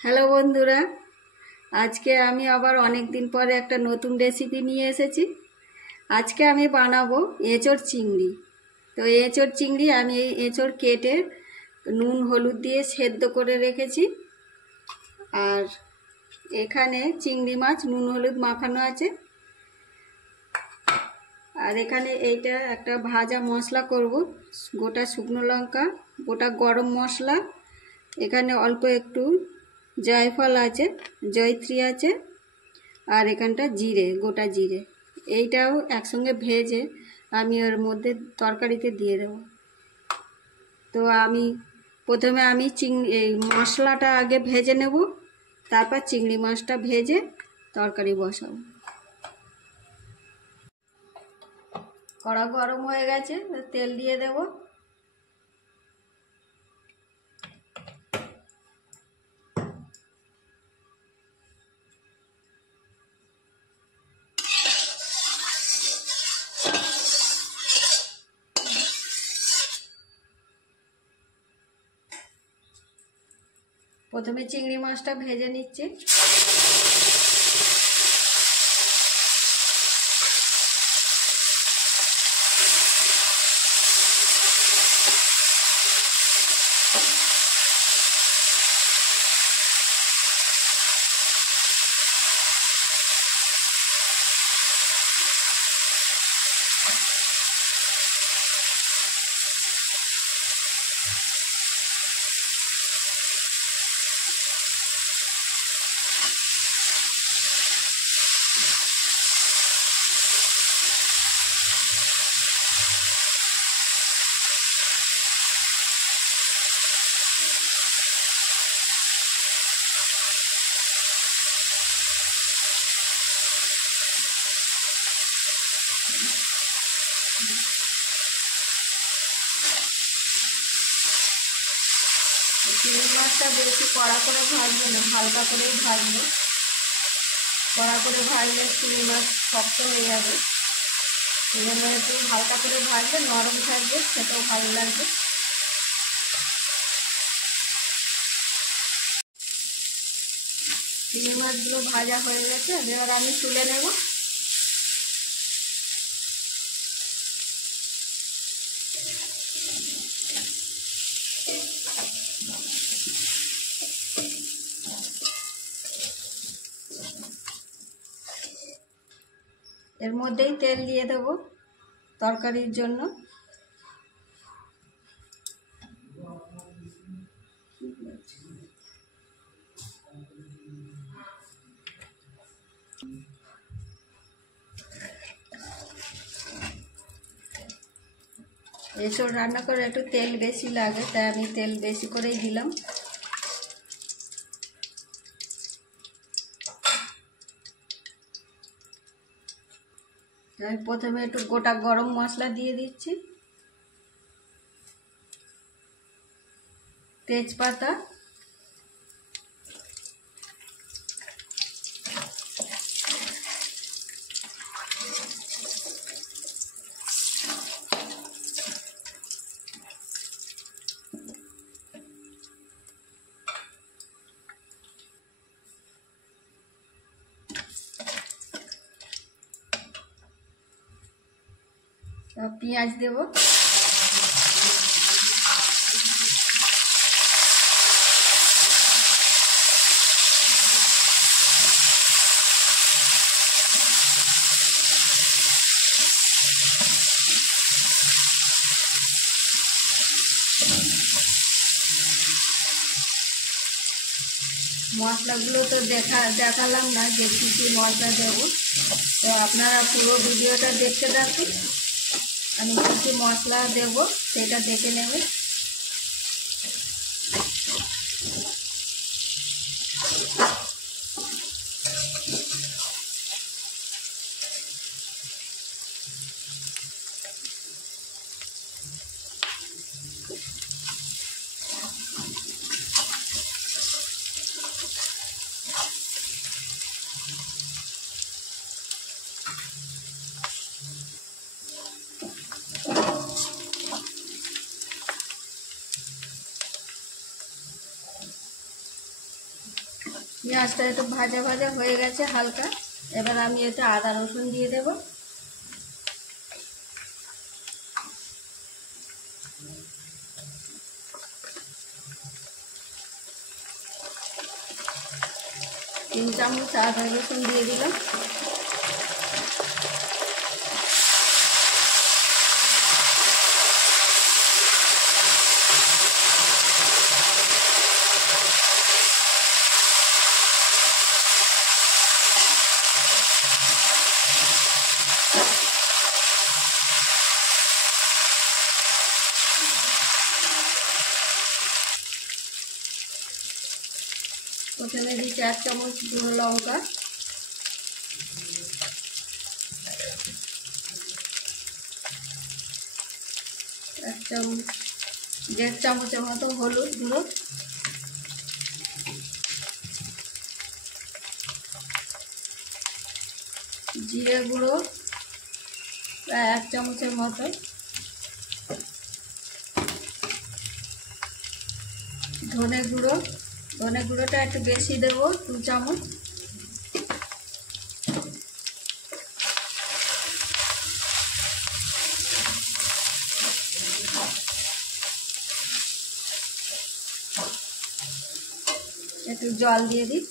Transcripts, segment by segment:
Hello বন্ধুরা, আজকে আমি আবার অনেক দিন পরে একটা নতুন রেসিপি নিয়ে এসেছি। আজকে আমি বানাবো এঁচোড় চিংড়ি। তো এঁচোড় চিংড়ি আমি এই এঁচোড় কেটে নুন হলুদ দিয়ে সেদ্ধ করে রেখেছি। আর এখানে চিংড়ি মাছ নুন হলুদ মাখানো আছে। আর এখানে এইটা একটা ভাজা মশলা করব, গোটা শুকনো লঙ্কা, গোটা গরম মশলা, এখানে অল্প একটু জয়ফল আছে, জয়ত্রী আছে, আর এখানটা জিরে, গোটা জিরে। এইটাও একসঙ্গে ভেজে আমি ওর মধ্যে তরকারিতে দিয়ে দেব। তো প্রথমে আমি এই মশলাটা আগে ভেজে নেব, তারপর চিংড়ি মাছটা ভেজে তরকারি বসাবো। কড়া গরম হয়ে গেছে, তেল দিয়ে দেব। প্রথমে চিংড়ি মাছটা ভেজে নিচ্ছি। চিংড়ি মাছটা বেশি কড়া করে ভাজবো না, হালকা করেই ভাজবো। কড়া করে ভাজলে চিংড়ি মাছ শক্ত হয়ে যাবে। এই জন্য একটু হালকা করে ভাজলে নরম থাকবে, খেতেও ভালো লাগবে। চিংড়ি মাছগুলো ভাজা হয়ে গেছে, এবার আমি তুলে নেব। এর মধ্যেই তেল দিয়ে দেব তরকারির জন্য। এসব রান্না করে একটু তেল বেশি লাগে, তাই আমি তেল বেশি করেই দিলাম। আমি প্রথমে একটু গোটা গরম মশলা দিয়ে দিচ্ছি, তেজপাতা, পেঁয়াজ দেব। মশলাগুলো তো দেখালাম না যে কী কী মশলা দেবো। তো আপনারা পুরো ভিডিওটা দেখতে থাকুন, আমি কী কী মশলা দেবো সেটা দেখে নেবেন। পেঁয়াজটা একটু ভাজা ভাজা হয়ে গেছে হালকা। এবার আমি এতে আদা রসুন দিয়ে দেব। তিন চামচ আদা রসুন দিয়ে দিলাম। প্রথমে দিচ্ছি 1 চামচ গুঁড়ো লঙ্কা, 1.5 চামচের মতো হলুদ গুঁড়ো, জিরে গুঁড়ো প্রায় 1 চামচের মতো, ধনে গুঁড়োটা একটু বেশি দেবো, 2 চামচ, একটু জল দিয়ে দিই।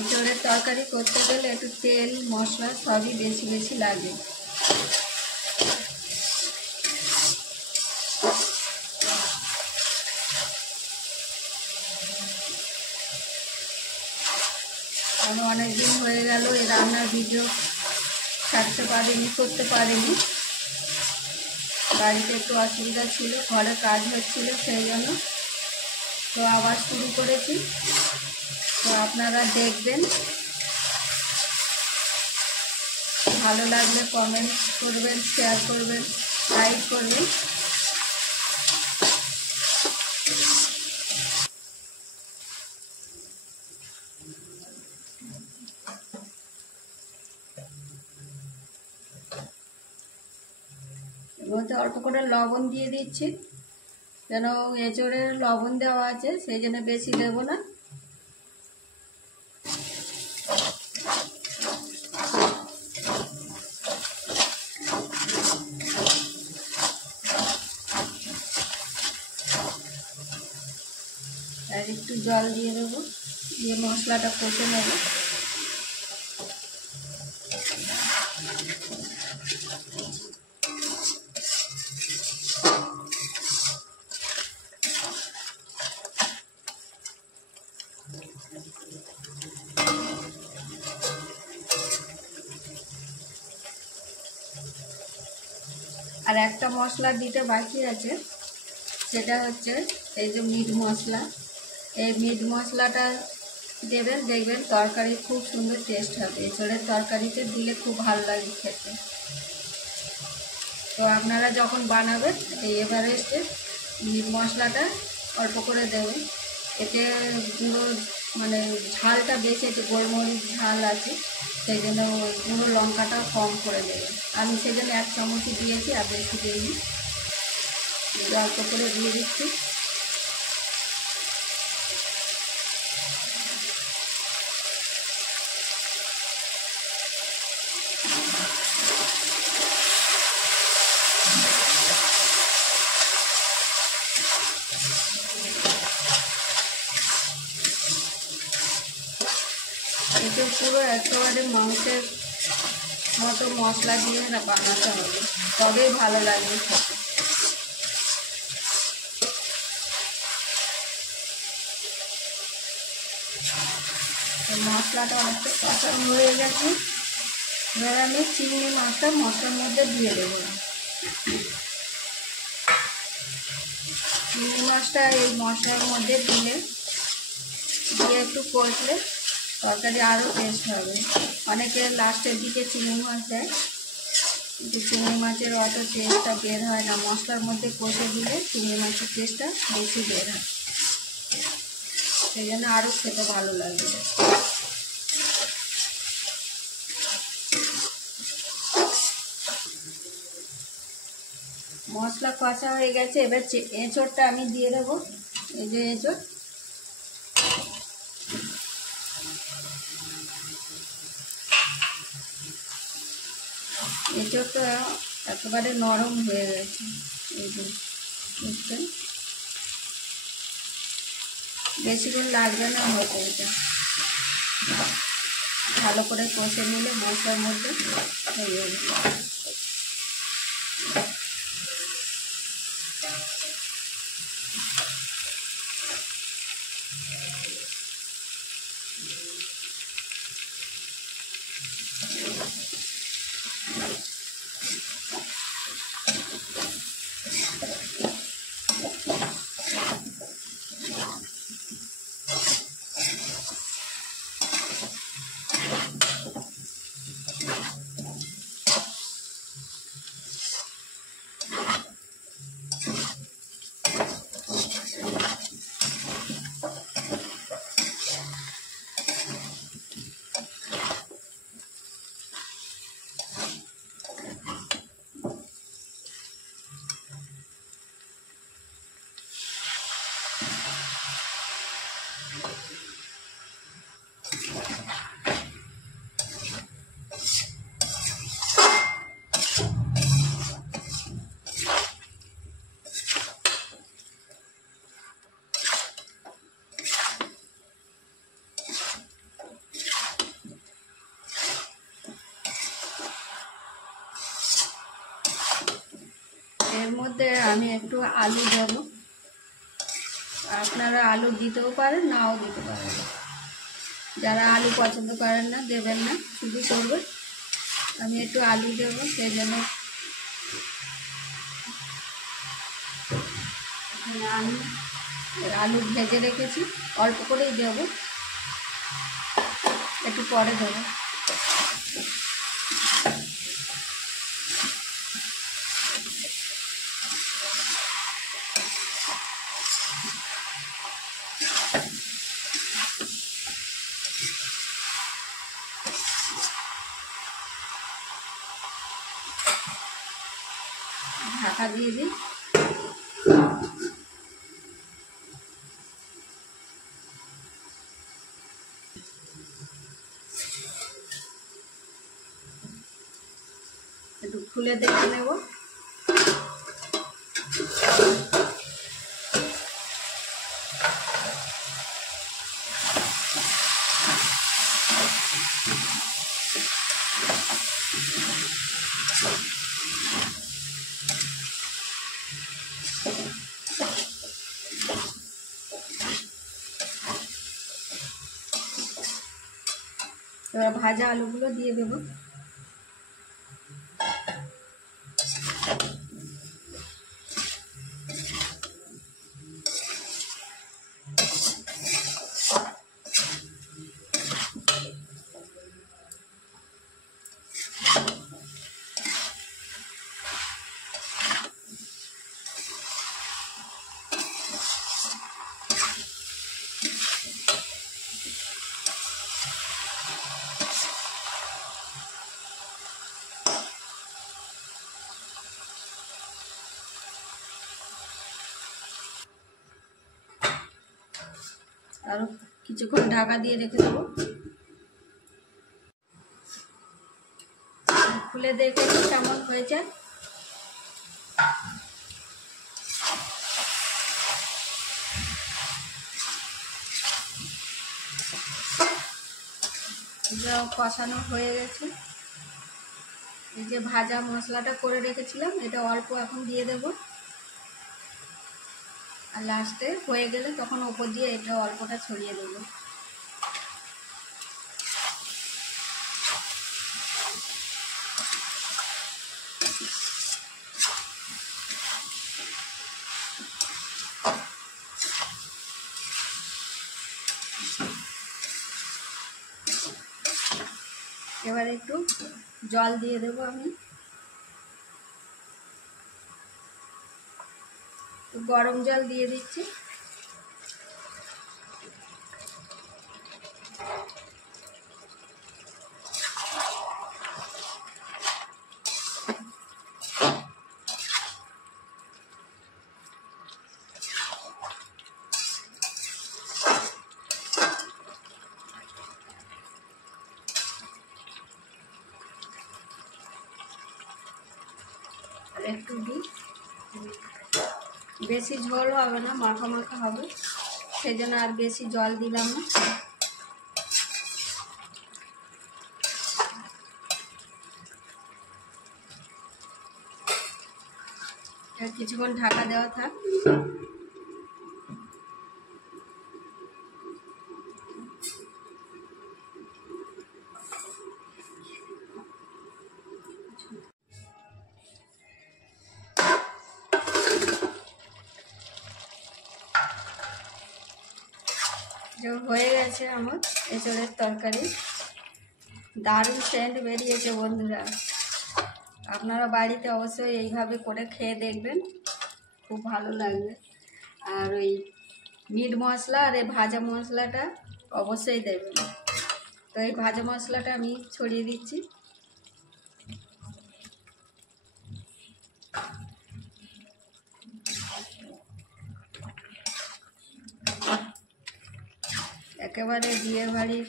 এঁচোড়ের তরকারি করতে গেলে একটু তেল মশলা সবই বেশি বেশি লাগে। আমি অনেক দিন হয়ে গেল এই রান্নার ভিডিও ছাড়তে পারিনি, করতে পারিনি। বাড়িতে একটু অসুবিধা ছিল, ঘরে কাজ হচ্ছিল, সেই জন্য তো আবার শুরু করেছি। তো আপনারা দেখবেন, ভালো লাগলে কমেন্ট করবেন, শেয়ার করবেন, লাইক করবেন। এর মধ্যে অল্প করে লবণ দিয়ে দিচ্ছি, কেন এঁচোড়ে লবণ দেওয়া আছে, সেই জন্য বেশি দেব না। আর একটু জল দিয়ে দেবো, দিয়ে মশলাটা কষে নেব। আর একটা মশলা দিতে বাকি আছে, সেটা হচ্ছে এই যে মিট মশলা। এই মিট মশলাটা দেবেন, দেখবেন তরকারি খুব সুন্দর টেস্ট হবে। এঁচোড়ের তরকারিতে দিলে খুব ভালো লাগে খেতে। তো আপনারা যখন বানাবেন এই এভারেস্টে মিট মশলাটা অল্প করে দেবেন। এতে গুঁড়ো মানে ঝালটা বেশি, একটু গোলমরিচ ঝাল আছে, সেই জন্য ওই গুঁড়ো লঙ্কাটা কম করে দেবেন। আমি সেই জন্য 1 চামচই দিয়েছি, আর বেশি দিইনি। অল্প করে দিয়ে দিচ্ছি। এতে পুরো একেবারে মাংসের মতো মশলা দিয়ে না বানাতে হবে, তবেই ভালো লাগবে খেতে। মশলাটা অনেকটা কষানো হয়ে গেছে। এবার আমি চিংড়ি মাছটা মশলার মধ্যে দিয়ে দেবো। চিংড়ি মাছটা এই মশলার মধ্যে দিয়ে একটু কষলে তরকারি আরও টেস্ট হবে। অনেকে লাস্টের দিকে চিংড়ি মাছ দেয়, কিন্তু চিংড়ি মাছের অত টেস্টটা বের হয় না, মশলার মধ্যে কষে দিলে চিংড়ি মাছের টেস্টটা বেশি বের হয়, সেই জন্য আরও খেতে ভালো লাগবে। মশলা কষা হয়ে গেছে, এবার এঁচোড়টা আমি দিয়ে দেবো। এই যে এঁচোড়, এঁচোড়টা একেবারে নরম হয়ে গেছে। এই যে দেখছেন, বেশিক্ষণ লাগবে না হতে, এটা ভালো করে কষে নিলে মশলার মধ্যে হয়ে যাবে। এর মধ্যে আমি একটু আলু দেব, আপনারা আলু দিতেও পারেন, নাও দিতে পারেন। যারা আলু পছন্দ করেন না দেবেন না, শুধু করবেন। আমি একটু আলু দেবো, সেই জন্য আমি আলু ভেজে রেখেছি, অল্প করেই দেবো, একটু পরে দেবো। ঢাকা দিয়ে দিই। একটু খুলে দেখে নেব। এবার ভাজা আলুগুলো দিয়ে দেবো। আরও কিছুক্ষণ ঢাকা দিয়ে রেখে দেবো। খুলে দেখে কেমন হয়েছে। কষানো হয়ে গেছে। এই যে ভাজা মশলাটা করে রেখেছিলাম, এটা অল্প এখন দিয়ে দেব, আর লাস্টে হয়ে গেলে তখন ওপর দিয়ে এটা অল্পটা ছড়িয়ে দেব। এবার একটু জল দিয়ে দেবো আমি। গরম জল দিয়ে দিচ্ছি। আর একটু দিই, বেশি ঝোল হবে না, মাখা মাখা হবে, সেই জন্য আর বেশি জল দিলাম না। কিছুক্ষণ ঢাকা দেওয়া থাক। হয়ে গেছে আমার এঁচড়ের তরকারি, দারুণ সেন্ট বেরিয়েছে বন্ধুরা। আপনারা বাড়িতে অবশ্যই এইভাবে করে খেয়ে দেখবেন, খুব ভালো লাগবে। আর ওই মিট মশলা আর এই ভাজা মশলাটা অবশ্যই দেবেন। তো এই ভাজা মশলাটা আমি ছড়িয়ে দিচ্ছি। একেবারে বিয়ে বাড়ির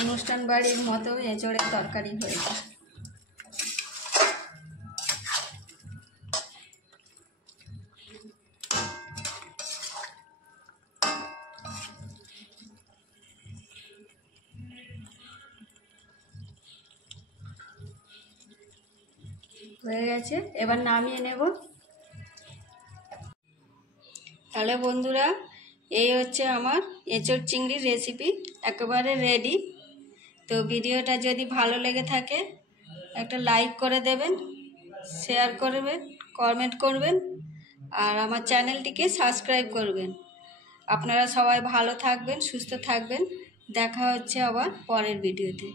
অনুষ্ঠান বাড়ির মতো এঁচড়ের তরকারি হয়েছে। হয়ে গেছে, এবার নামিয়ে নেব। তাহলে বন্ধুরা, এই হচ্ছে আমার এঁচড় চিংড়ির রেসিপি, একেবারে রেডি। তো ভিডিওটা যদি ভালো লেগে থাকে একটা লাইক করে দেবেন, শেয়ার করবেন, কমেন্ট করবেন, আর আমার চ্যানেলটিকে সাবস্ক্রাইব করবেন। আপনারা সবাই ভালো থাকবেন, সুস্থ থাকবেন। দেখা হচ্ছে আবার পরের ভিডিওতে।